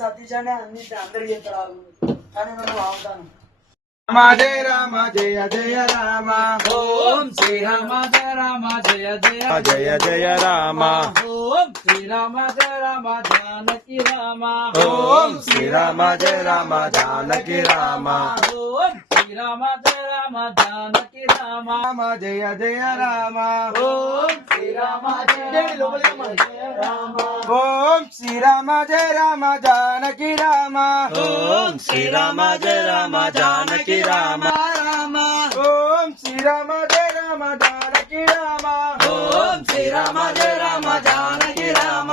సతీష్ అనే అన్ని అందరికి చెప్తారు కానీ మనం అవుతాను. రామ జయ రామ జయ జయ రామ ఓం శ్రీరామ జయ రామ జయ జయ జయ జయ రామ ఓం శ్రీరామ జయ రామ జానకి రామ ఓం శ్రీరామ జయ రామ జానకి రామ ఓం శ్రీరామ జయ రామ జానకి రామ రామ జయ జయ రామ ఓం శ్రీరామ జయ రామ ఓం శ్రీరామ జయ రామ జానకి రామ ఓం శ్రీరామ జయ రామ జానకి రామ రామ ఓం శ్రీరామ జయ రామ జానకి రామ ఓం శ్రీరామ జయ రామ జానకి రామ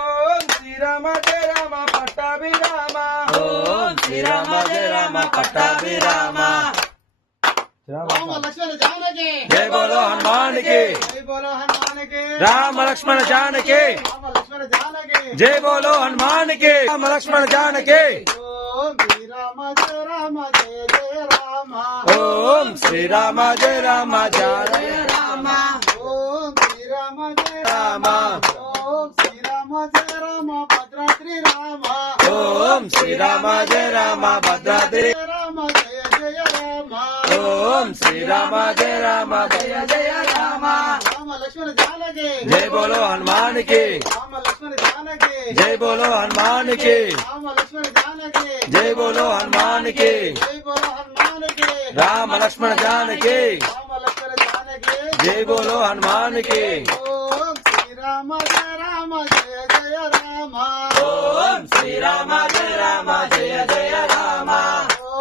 ఓం శ్రీరామ జయ రామ పట్టాభిరామ ఓం శ్రీరామ జయ రామ పట్టాభిరామ జయ బోలో హనుమానికి రామ లక్ష్మణ జానకి జయ బోలో హనుమానికి రామ లక్ష్మణ జానకి ఓం శ్రీరామ జయ రామ జానకి రామ ఓం శ్రీరామ జయ రామ భద్రాద్రి రామ ఓం శ్రీరామ జయ రామ భద్రాద్రి ఓం శ్రీరామ జయ రామ జయ జయ రామ జయ బోలో హనుమానికి జయ బోలో హనుమానికి జయ బోలో హనుమానికి రామ లక్ష్మణ జానకి జయ బోలో హనుమానికి ఓం శ్రీరామ జయ రామ జయ జయ రామ ఓం శ్రీరామ జయ రామ జయ జయ రామ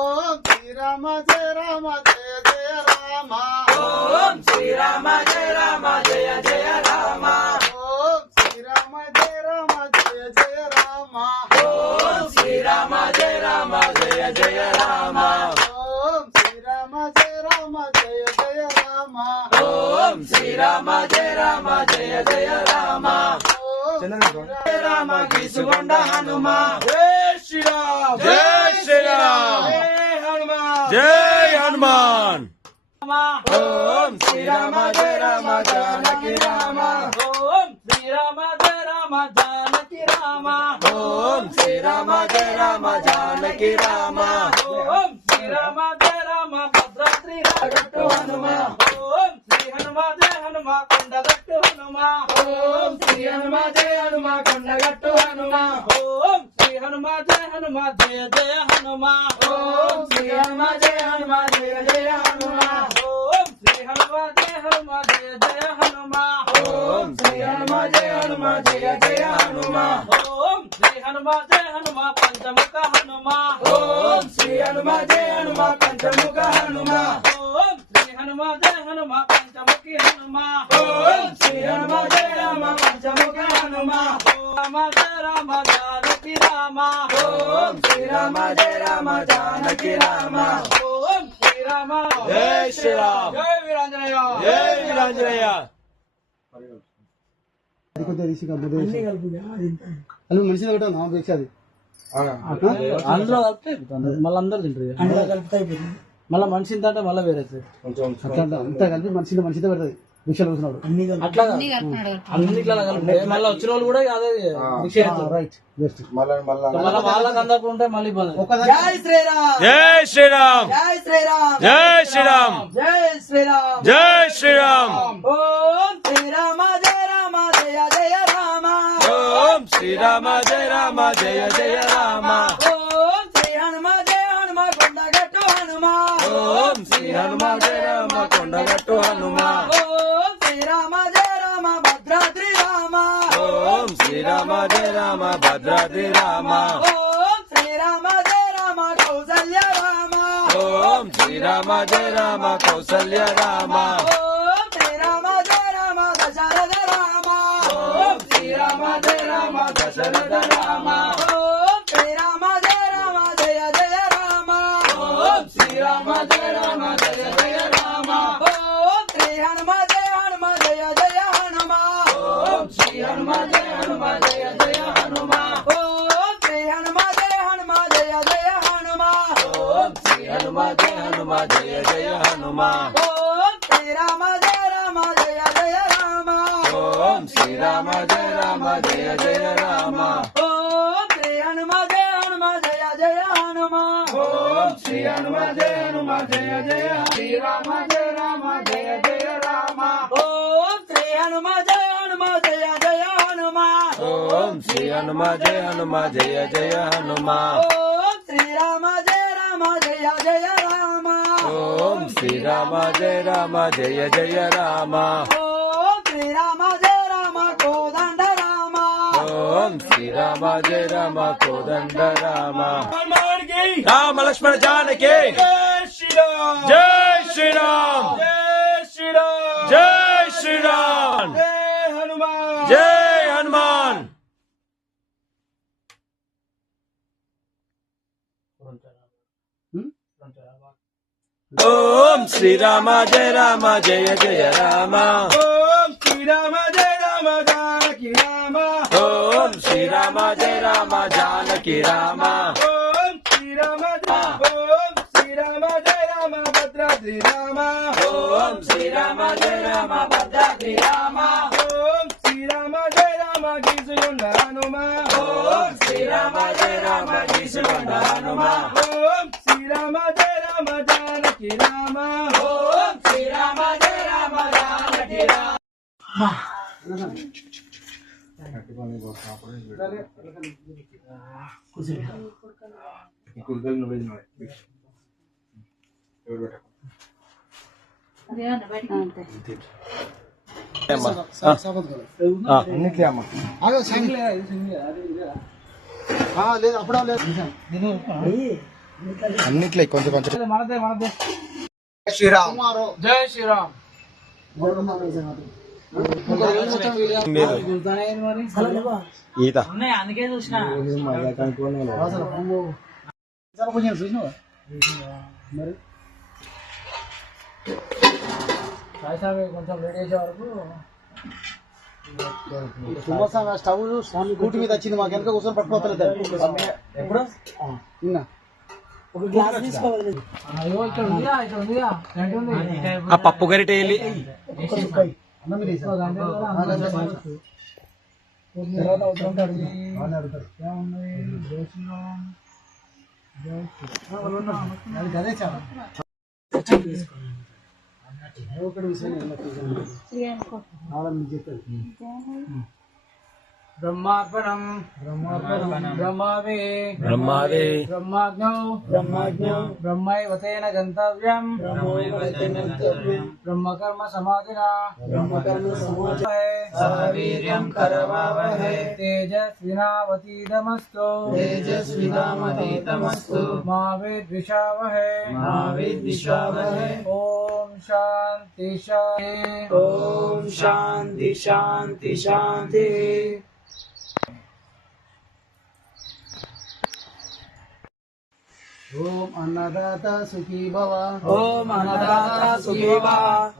ఓం శ్రీరామ జయ రామ జయ జయ రామ ఓం శ్రీరామ జయ రామ జయ జయ రామ ఓం శ్రీరామ జయ రామ జయ జయ రామ ఓం శ్రీరామ జయ రామ జయ జయ రామ ఓం శ్రీరామ జయ రామ జయ జయ రామ ఓం శ్రీరామ జయ రామ జయ జయ రామ జయ రామ గీసుకొండ హనుమ జయ శ్రీరామ్ జయ శ్రీరామ్ జయ హనుమాన్ ఓం శ్రీరామ జయ రామ జానకి రామ ఓం శ్రీరామ జయ రామ జానకి రామ ఓం శ్రీరామ జయ రామ జానకి రామ ఓం శ్రీరామ జయ రామ భద్రాద్రి రాగట్టు హనుమ ఓం శ్రీ హనుమ జయ హనుమ కొండగట్టు హనుమ ఓం శ్రీ హనుమ జయ హనుమ కొండగట్టు హనుమ ఓం శ్రీ హనుమ జయ హనుమ జయ జయ హనుమ ఓం శ్రీ హనుమ జయ హనుమ జయ జయ హనుమ ఓం శ్రీ హనుమ జయ హనుమ జయ జయ హనుమ ఓం శ్రీ హనుమ జయ హనుమ జయ జయ హనుమ ఓం శ్రీ హనుమ జయ హనుమ పంచముఖ హనుమ ఓం శ్రీ హనుమ జయ హనుమ పంచముఖ హనుమ ఓం శ్రీ హనుమ జయ హనుమ పంచముఖి హనుమ ఓం శ్రీ హనుమ జయ రామ పంచముఖ హనుమ రామ జయ రామ జానకి రామ ఓం శ్రీరామ జయ రామ జానకి రామ ఓం శ్రీరామ జయ శ్రీరామ్ జయ వీరాంజనేయ జయ వీరాంజనేయ అది మనిషి ఒకటి భిక్ష అది అందులో కలిపితే మళ్ళీ అందరు తింటారు మళ్ళీ మనిషి అంటే మళ్ళీ వేరే అట్లా అంతా కలిపి మనిషితో పెడుతుంది భిక్షలు కూర్చున్నాడు అట్లా అన్నిట్లా కలిపితే మళ్ళీ వచ్చిన వాళ్ళు కూడా అదే భిక్ష రైట్ బెస్ట్ మళ్ళీ వాళ్ళకి అందకుండా ఉంటే మళ్ళీ జై శ్రీరామ్ జయ శ్రీరామ్ జై శ్రీరామ్ జయ శ్రీరామ్ జై శ్రీరామ్ జయ శ్రీరామ్ ఓం శ్రీరామ జయ రామ జయ జయ రామ ఓం శ్రీరామ జయ రామ జయ జయ రామ ఓం శ్రీ హనుమ జయ హనుమ కొండగట్టు హనుమ ఓం శ్రీ హనుమ జయ రామ కొండగట్టు హనుమ ఓం శ్రీరామ జయ రామ భద్రాద్రి రామ ఓం శ్రీరామ జయ రామ భద్రాద్రి రామ ఓం శ్రీరామ జయ రామ కౌసల్య రామ ఓం శ్రీరామ జయ రామ కౌసల్య రామ ఓం శ్రీరామ జయ రామ దశరథ రామ ఓం శ్రీరామ జయ రామ దశరథ రామ ఓం శ్రీరామ జయ రామ జయ జయ రామ ఓం శ్రీరామ జయ రామ జయ జయ రామ ఓం శ్రీ హనుమ జయ హనుమ జయ జయ హనుమ ఓం శ్రీ హనుమ జయ హనుమ జయ జయ హనుమ ఓం శ్రీ హనుమ జయ హనుమ జయ జయ హనుమ ఓం శ్రీ హనుమ జయ హనుమ జయ జయ హనుమ ఓం శ్రీరామ జయ రామ జయ జయ రామ ఓం శ్రీరామ జయ రామ జయ జయ రామ ఓం శ్రీ హనుమ జయ హనుమ జయ జయ హనుమ ఓం శ్రీ హనుమ జయ హనుమ జయ జయ శ్రీరామ జయ రామ జయ జయ రామ ఓం శ్రీ హనుమ జయ హనుమ జయ జయ హనుమ ఓం శ్రీ హనుమ జయ హనుమ జయ జయ హనుమ ఓం శ్రీరామ జయ రామ జయ జయ రామ ఓం శ్రీరామ జయ రామ జయ జయ రామ ఓం శ్రీరామ జయ రామ కోదండ రామ ఓం శ్రీరామ జయ రామ కోదండ రామ రామ లక్ష్మణ జానకి జై శ్రీరామ్ జై శ్రీరామ్ జై హనుమాన్ ఓం శ్రీరామ జయ రామ జయ జయ రామ ఓం శ్రీరామ జయ రామ జానకి రామ ఓం శ్రీరామ జయ రామ జానకి రామ ఓం శ్రీరామ జయ రామ భద్రాద్రి రామ ఓం శ్రీరామ జయ రామ భద్రాద్రి రామ ఓం శ్రీరామ జయ రామ గీసుకొండ హనుమ ఓం శ్రీరామ జయ రామ గీసుకొండ హనుమ ఓం శ్రీరామ జయ రామ జానకి రామ ఓం శ్రీరామ జయ రామ జానకి రామ లేదు అప్పుడే లేదు అన్నిట్లో కొంచెం కొంచెం మనదే మనదే శ్రీరామ్ జై శ్రీరామ్ ఈత ఉన్నాయి అందుకే చూసిన మరి కొంచెం రెడీ చేసే వరకు సుమోసా స్టవ్ స్కూటీ మీద వచ్చింది మాకు వెనక కూర్చొని పట్టుకోవట్లేదు ఎప్పుడు నిన్న ఒక గ్లాస్ తీసుకోవాలి అయ్యో ఇక్కడ ఉందిగా ఇక్కడ ఉందిగా ఫ్రంట్ ఉంది ఆ పప్పు గరిట వెళ్ళి అన్నం మీద వేసా. తర్వాత అవుతుంటాడు వాళ్ళే అడుగుతారు. ఏమున్నది జై శ్రీరామ్ జై శ్రీరామ్ అది అదే చాలా ఒకటి విషయం చెప్పారు బ్రహ్మార్పణం బ్రహ్మావే బ్రహ్మావే బ్రహ్మాజ్ఞౌ బ్రహ్మైవతేన గంతవ్యం బ్రహ్మకర్మ సమాధినా వీర్యం కరవావహై తేజస్వినావతీతమస్తు మా విద్విషావహై ఓం శాంతి శాంతి ఓం శాంతి శాంతి శాంతి ఓం అన్నదాత సుఖీ భవ ఓం అన్నదాత సుఖీ భవ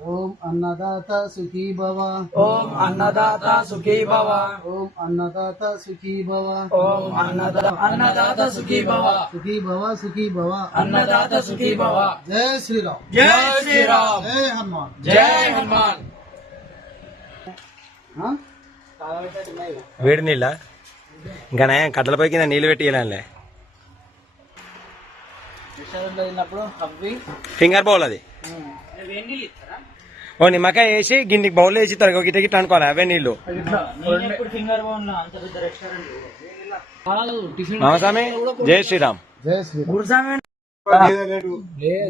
ఓం అన్నదాత సుఖీ భవ ఓం అన్నదాత సుఖీ భవ ఓం అన్నదాత సుఖీ భవ ఓం అన్నదాత సుఖీ భవ సుఖీ భవ సుఖీ భవ అన్నదాత సుఖీ భవ జై శ్రీరామ్ జై శ్రీరామ్ జై హనుమాన్ జై హనుమాన్ వేడి నీళ్ళ ఇంకా నయం కట్టలపై కింద నీళ్ళు పెట్టి ఇలాలే తిన్నప్పుడు అవి ఫింగర్ బౌల్ అది ఓ నిమ్మకాయ వేసి గిన్నెకి బౌల్ వేసి తరగ గిట్ట గిట్ట అనుకోవాలి అవే నీళ్ళు ఫింగర్ బోన్ అంత పెద్ద రెస్టారెంట్ మామస్వామి జై శ్రీరామ్ జై శ్రీరామ్ గురుస్వామి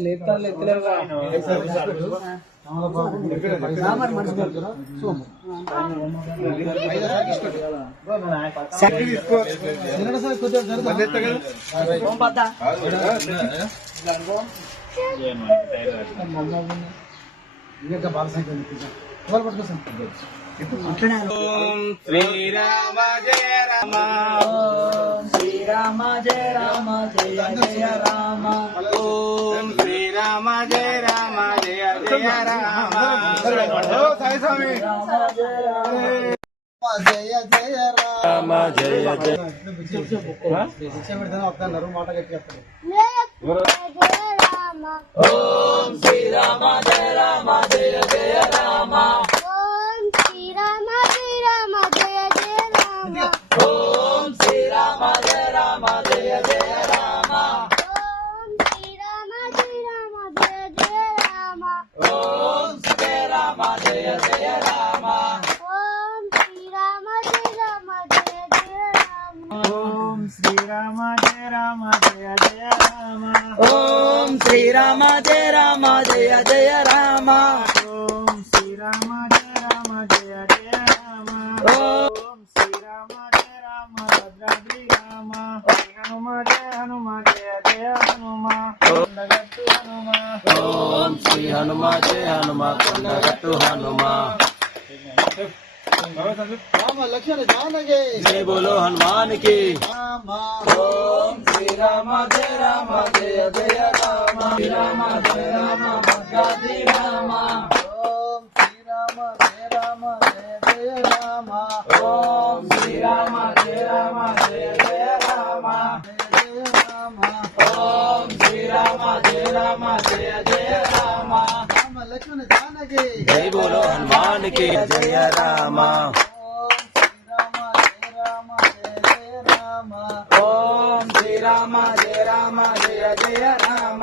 లేపుతారు ఎత్తలేరుగా శ్రీరామ జయ రామ ఓం శ్రీరామ జయ రామ జయ జయ రామ ఓం శ్రీరామ జయ రామ జయ జయ రామ జయ జయ రామ జయ జయ వద్దన్నారు మాట గట్టి చెప్తారు ఓం శ్రీరామ జయ రామ జయ జయ రామ ఓం శ్రీరామ జయ రామ జయ జయ రామ శ్రీరామ జయ రామ జయ జయ రామ ఓం శ్రీరామ జయ రామ జయ జయ రామ ఓం శ్రీరామ జయ రామ జయ జయ రామ ఓం శ్రీరామ జయ రామ భద్రాద్రి రామ హనుమ జయ హనుమ జయ జయ హనుమ కొండగట్టు హనుమ ఓం శ్రీ హనుమ జయ హనుమ కొండగట్టు హనుమ రామ లక్ష్మణ జానకి జై బోలో హనుమాన్ కి రామ ఓం శ్రీరామ జయ రామ జయ జయ రామ శ్రీరామ జయ రామ భద్రాద్రి రామ ఓం శ్రీరామ జయ రామ జయ జయ రామ ఓం శ్రీరామ జయ రామ జయ జయ రామ జయ జయ రామ ఓం శ్రీరామ జయ రామ జయ జయ రామ రామ లక్ష్మణ జానకి జై బోలో హనుమాన్ కి జయ రామ ఓం శ్రీరామ జయ రామ జయ జయ రామ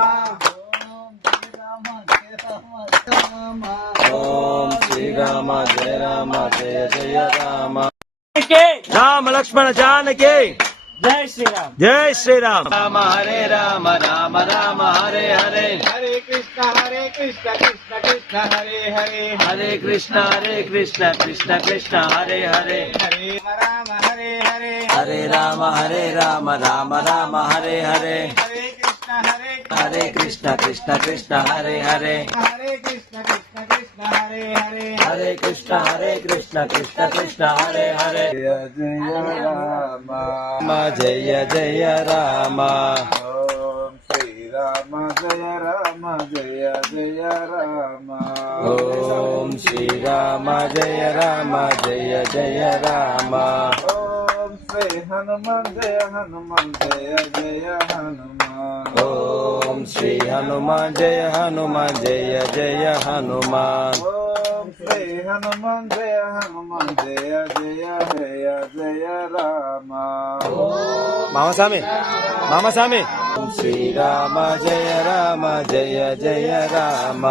ఓం శ్రీరామ జయ రామ జయ జయ రామ రామ లక్ష్మణ జానకి జై శ్రీరామ్ జై శ్రీరామ్ రామ హరే రామ రామ రామ హరే హరే హరే కృష్ణ కృష్ణ కృష్ణ హరే హరే హరే కృష్ణ కృష్ణ కృష్ణ హరే హరే హరే రామ హరే హరే హరే రామ రామ రామ హరే హరే హరే కృష్ణ కృష్ణ హరే హరే హరే కృష్ణ హరే హరే హరే కృష్ణ కృష్ణ హరే హరే జయ జయ రామ జయ జయ రామ ఓం శ్రీరామ జయ రామ జయ జయ రామ ఓం శ్రీరామ జయ రామ జయ జయ రామ ఓం శ్రీ హనుమాన్ జయ హనుమాన్ జయ జయ హనుమాన్ ఓం శ్రీ హనుమాన్ జయ హనుమాన్ జయ జయ హనుమాన్ ఓం శ్రీ హనుమాన్ జయ హనుమాన్ జయ జయ జయ జయ రామ మామస్వామి ఓం శ్రీరామ జయ రామ జయ జయ రామ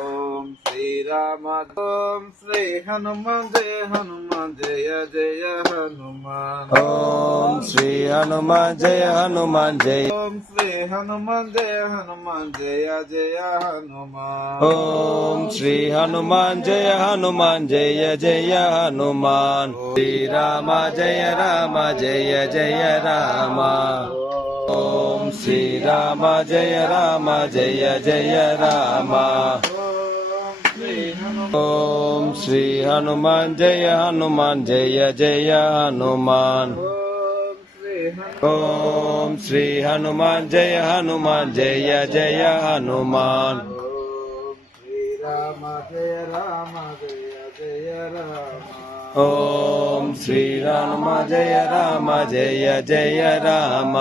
ఓం శ్రీరామ ఓం శ్రీ హనుమాన్ జయ హనుమాన్ జయ జయ హనుమాన్ ఓం శ్రీ హనుమాన్ జయ హనుమాన్ జయ ఓం శ్రీ హనుమాన్ జయ హనుమాన్ జయ జయ హనుమాన్ ఓం శ్రీ హనుమాన్ జయ హనుమాన్ జయ జయ హనుమాన్ శ్రీరామ జయ రామ జయ జయ రామ ఓం శ్రీరామ జయ రామ జయ జయ రామ ఓం శ్రీ హనుమాన్ జయ హనుమాన్ జయ జయ హనుమాన్ ఓం శ్రీ హనుమాన్ జయ హనుమాన్ జయ జయ హనుమాన్ శ్రీరామ జయ రామ జయ జయ రామ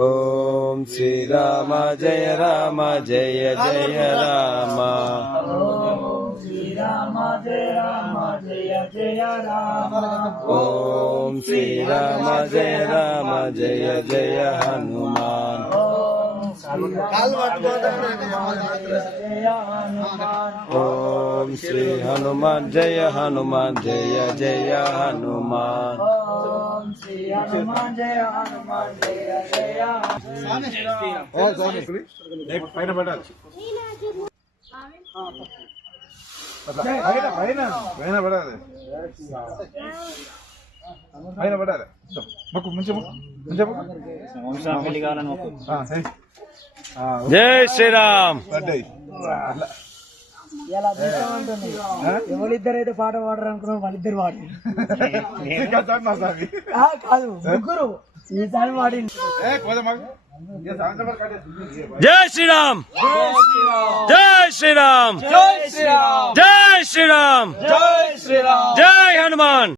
ఓం శ్రీరామ జయ రామ జయ జయ రామ ఓం శ్రీరామ జయ రామ జయ జయ రామ ఓం శ్రీరామ జయ రామ జయ జయ హనుమాన్ ఓం శ్రీ హనుమాన్ జయ హనుమాన్ జయ జయ హనుమాన్ పైన పడాలి పైన పైన పైన పడాలి పైన పడాలి మొక్కు ముంచె పెళ్లి కావాలని మొక్కు జై శ్రీరామ్ పడ్డాయి ఎవరిద్దరైతే పాట పాడరు అనుకున్నాం వాళ్ళిద్దరు పాడి ఏ కాదు ముగ్గురు ఈసారి పాడింది జై శ్రీరామ్ జై శ్రీరామ్ జై శ్రీరామ్ జై శ్రీరామ్ జై శ్రీరామ్ జై హనుమాన్